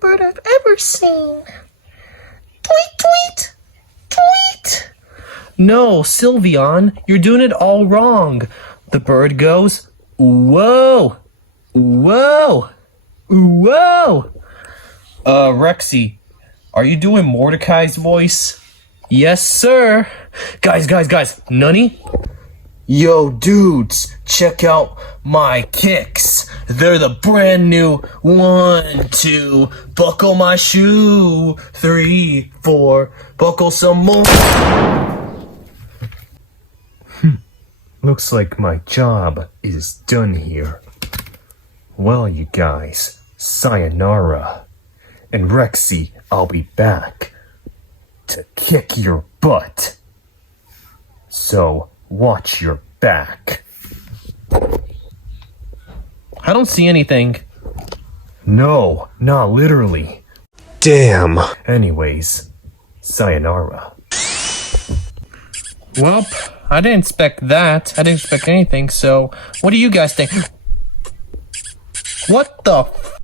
bird I've ever seen. Tweet, tweet, tweet. No, Sylveon, you're doing it all wrong. The bird goes, whoa, whoa, whoa. Rexsee, are you doing Mordecai's voice? Yes, sir. Guys, Nunny? Yo, dudes, check out my kicks. They're the brand new 1, 2, buckle my shoe. 3, 4, buckle some more. Looks like my job is done here. Well, you guys, sayonara. And Rexsee, I'll be back to kick your butt. So, watch your back. I don't see anything. No, not literally. Damn. Anyways, sayonara. Well, I didn't expect that. I didn't expect anything, so what do you guys think? What the f-